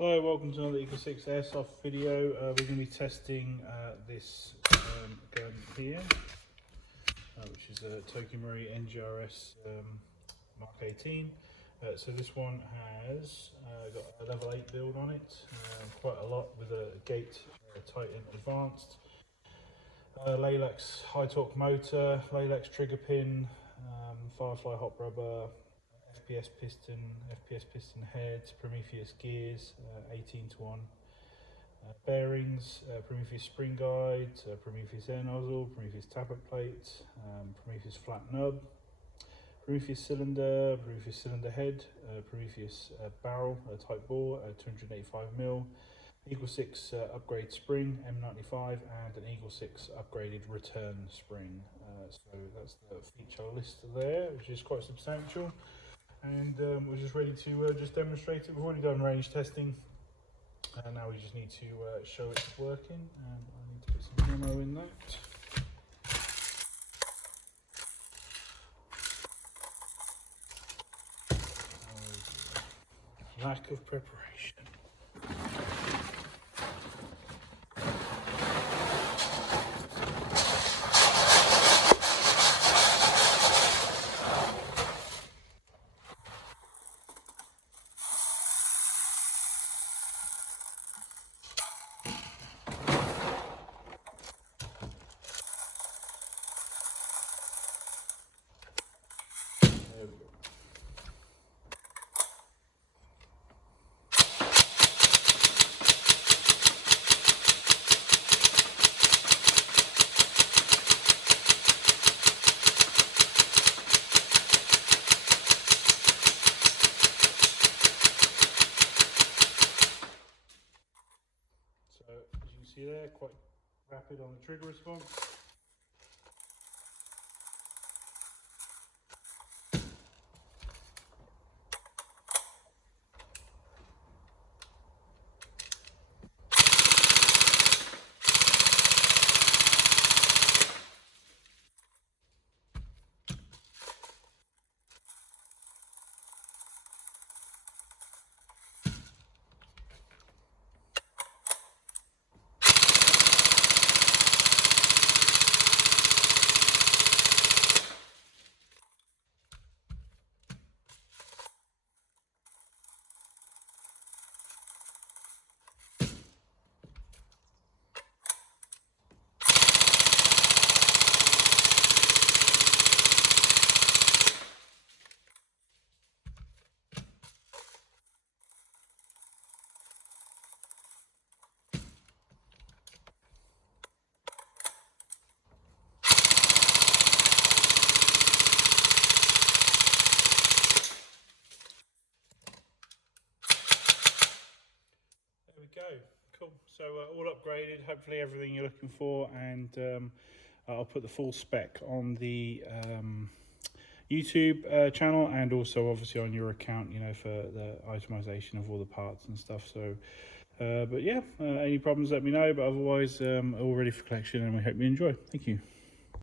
Hello, welcome to another EagleSix Airsoft video. We're going to be testing this gun here, which is a TM NGRS Mark18. So this one has got a level 8 build on it, quite a lot with a gate Titan advanced, Laylax high torque motor, Laylax Trigger Pin, Firefly Hop Rubber, FPS Piston Head, Prometheus Gears, 18:1 bearings, Prometheus spring guide, Prometheus Air Nozzle, Prometheus Tappet plate, Prometheus Flat Nub, Prometheus cylinder head, Prometheus barrel, Tightbore, 285mm, EagleSix upgrade spring M95, and an EagleSix upgraded return spring. So that's the feature list there, which is quite substantial. And we're just ready to just demonstrate it. We've already done range testing, and now we just need to show it's working. And I need to put some ammo in that. Lack of preparation. There we go. So as you can see there, quite rapid on the trigger response. Go. Cool. So all upgraded, hopefully everything you're looking for, and I'll put the full spec on the YouTube channel, and also obviously on your account, you know, for the itemization of all the parts and stuff. So but yeah, any problems let me know, but otherwise all ready for collection, and we hope you enjoy. Thank you.